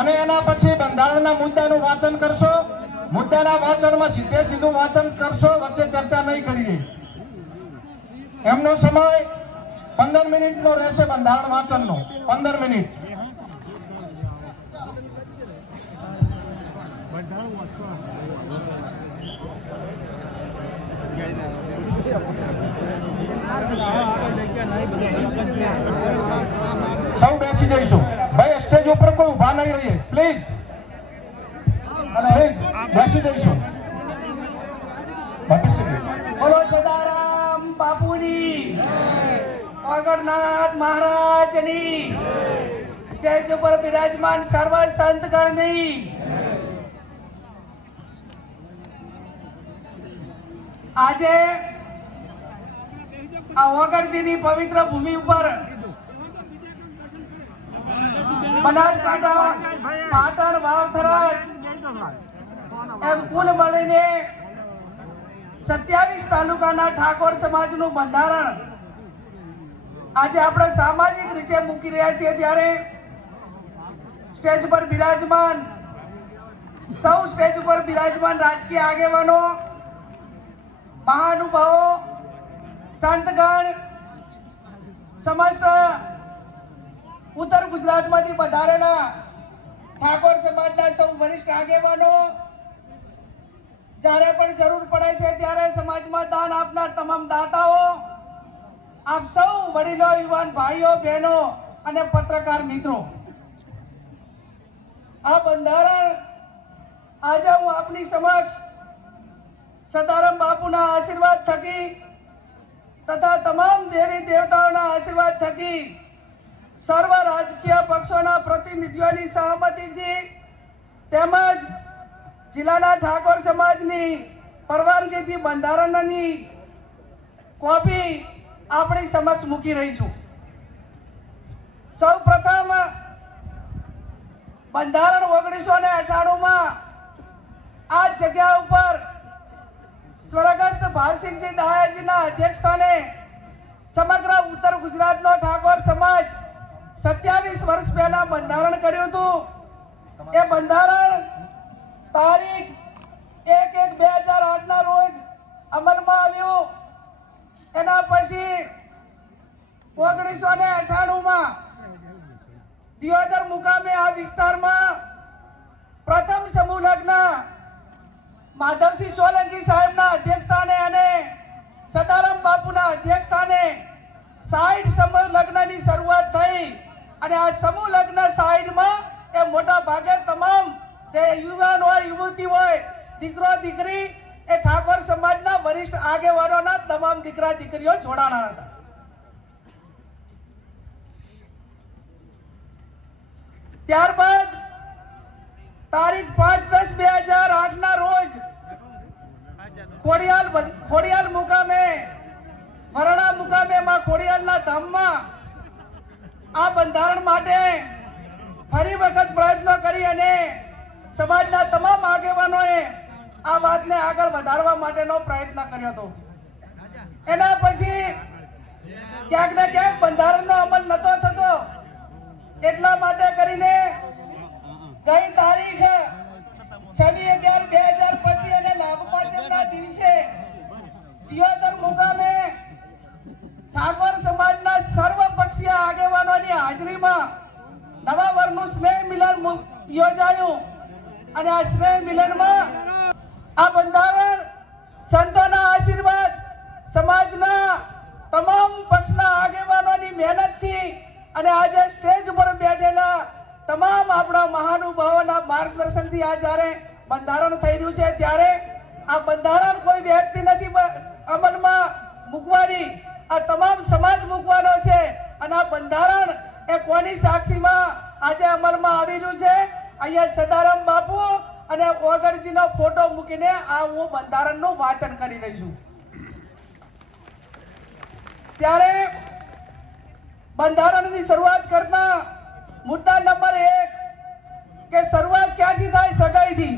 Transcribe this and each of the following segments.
અને એના પછી બંધારણના મુદ્દાનું વાંચન કરશો. મુદ્દાના વાંચનમાં સીધે સીધું વાંચન કરશો, વચ્ચે ચર્ચા નહીં કરીએ. એમનો સમય પંદર મિનિટનો રહેશે બંધારણ વાંચનનો. પંદર મિનિટ. સૌ બેસી જઈશું. સ્ટેજ ઉપર કોઈ ઊભા નહીં રહીએ. પ્લીઝ અને બેસી જઈશું. બોલો સદારામ બાપુની. અગરનાથ મહારાજની. સ્ટેજ ઉપર બિરાજમાન સર્વ સંતગણની. આજે આ વગરજીની પવિત્ર ભૂમિ ઉપર બનાસકાંઠા, પાટણ, વાવથરા એમ કુલ મળીને સત્યાવીસ તાલુકાના ઠાકોર સમાજનું બંધારણ આજે આપણે સામાજિક રીતે મૂકી રહ્યા છીએ ત્યારે સ્ટેજ પર બિરાજમાન, સૌ સ્ટેજ ઉપર બિરાજમાન રાજકીય આગેવાનો, મહાનુભાવો, સંતગણ, સમસ્ત ઉત્તર ગુજરાતમાંથી વધારેલા ઠાકોર સમાજના સૌ વરિષ્ઠ આગેવાનો જ્યારે પણ જરૂર પડે છે ત્યારે સમાજમાં દાન આપનાર તમામ દાતાઓ, આપ સૌ વડીલો, યુવાન ભાઈઓ, બહેનો અને પત્રકાર મિત્રો, આ બંધારણ આજે હું આપની સમક્ષ સદારામ બાપુના આશીર્વાદ થકી તથા તમામ દેવી દેવતાઓના આશીર્વાદ થકી સર્વ રાજકીય પક્ષોના પ્રતિનિધિઓની સહમતિથી તેમજ જિલ્લાના ઠાકોર સમાજની પરવાનગીથી બંધારણની કોપી આપણી સમક્ષ મૂકી રહી છું. સૌ પ્રથમ બંધારણ ઓગણીસો ને અઠાણુંમાં આ જગ્યા ઉપર સ્વર્ગસ્થ ભારસિંહજી ડાયાજીના અધ્યક્ષ સ્થાને સમગ્ર ઉત્તર ગુજરાતનો ઠાકોર સમાજ સત્યાવીસ વર્ષ પહેલા બંધારણ કર્યું હતું. એ બંધારણ તારીખ એક એક બે હજાર આઠ ના રોજ અમલમાં આવ્યું. એના પછી ઓગણીસો ને અઠાણું માં દિયોદર મુકામે આ વિસ્તારમાં પ્રથમ સમૂહ લગ્ન માધવસિંહ સોલંકી સાહેબના અધ્યક્ષસ્થાને અને સદારામ બાપુના અધ્યક્ષસ્થાને સાઈઠ સમૂહ લગ્નની શરૂઆત થઈ અને આ સમૂહ લગ્ન સાઈડમાં એ મોટા ભાગે તમામ જે યુવાન હોય, યુવતી હોય, દીકરો, દીકરી, એ ઠાકોર સમાજના વરિષ્ઠ આગેવાનોના તમામ દીકરા, દીકરીઓ જોડાણા હતા. ત્યારબાદ તારીખ પાંચ દસ બે હજાર આઠ ના રોજ ખોડિયાલ ખોડિયાલ મુકામે વરણા મુકામે માં ખોડિયાલના ધામમાં આ બંધારણ માટે ફરી વખત પ્રયત્ન કરી અને સમાજના તમામ આગેવાનોએ આ વાતને આગળ વધારવા માટેનો પ્રયત્ન કર્યો હતો. એના પછી ક્યાંક ને ક્યાંક બંધારણનો અમલ નતો થતો, એટલા માટે કરીને ગઈ તારીખ છવ્વીસ અગિયાર બે હજાર પચીસ અને લાભ પાંચમના દિવસે દિયોદર મુકામે ઠાકોર આગેવાનોની હાજરીમાં નવા વર્ષનું સ્નેહ મિલન યોજાયું. અને આ સ્નેહ મિલનમાં આ બંધારણ સંતોના આશીર્વાદ સમાજના તમામ પક્ષના આગેવાનોની મહેનતથી અને આજે સ્ટેજ ઉપર બેઠેલા તમામ આપણા મહાનુભાવોના માર્ગદર્શનથી આ જ્યારે બંધારણ થઈ રહ્યું છે, ત્યારે આ બંધારણ કોઈ વ્યક્તિ નથી અમલમાં મૂકવાની. આ તમામ સમાજ મૂકવાનો છે અને આ બંધારણ એ કોની સાક્ષીમાં આજે અમલમાં આવી રહ્યું છે? અહીંયા સદારામ બાપુ અને ઓગણજીનો ફોટો મૂકીને આ હું બંધારણનું વાંચન કરી રહી છું. ત્યારે બંધારણની શરૂઆત કરતા મુદ્દા નંબર એક, કે શરૂઆત ક્યાંથી થાય સગાઈથી?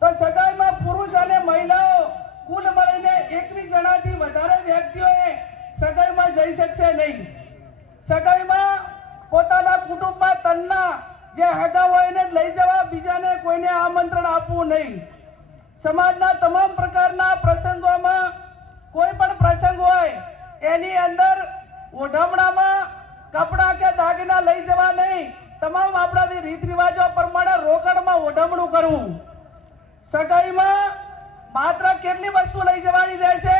તો સગાઈમાં પુરુષ અને મહિલાઓ કુલ મળીને એકવીસ જણાથી વધારે વ્યક્તિઓએ સગાઈમાં જઈ શકશે નહીં. સગાઈમાં પોતાના કુટુંબમાં તનના જે હગા હોય એને લઈ જવા બીજાને કોઈને આમંત્રણ આપવું નહીં. સમાજના તમામ પ્રકારના પ્રસંગોમાં કોઈ પણ પ્રસંગ હોય, એની અંદર ઓઢમણામાં કપડાં કે દાગીના લઈ જવા નહીં. તમામ આપણાથી રીત રિવાજો પ્રમાણે રોકડમાં ઓઢમણું કરવું. સગાઈમાં માત્ર કેટલી વસ્તુ લઈ જવાની રહેશે?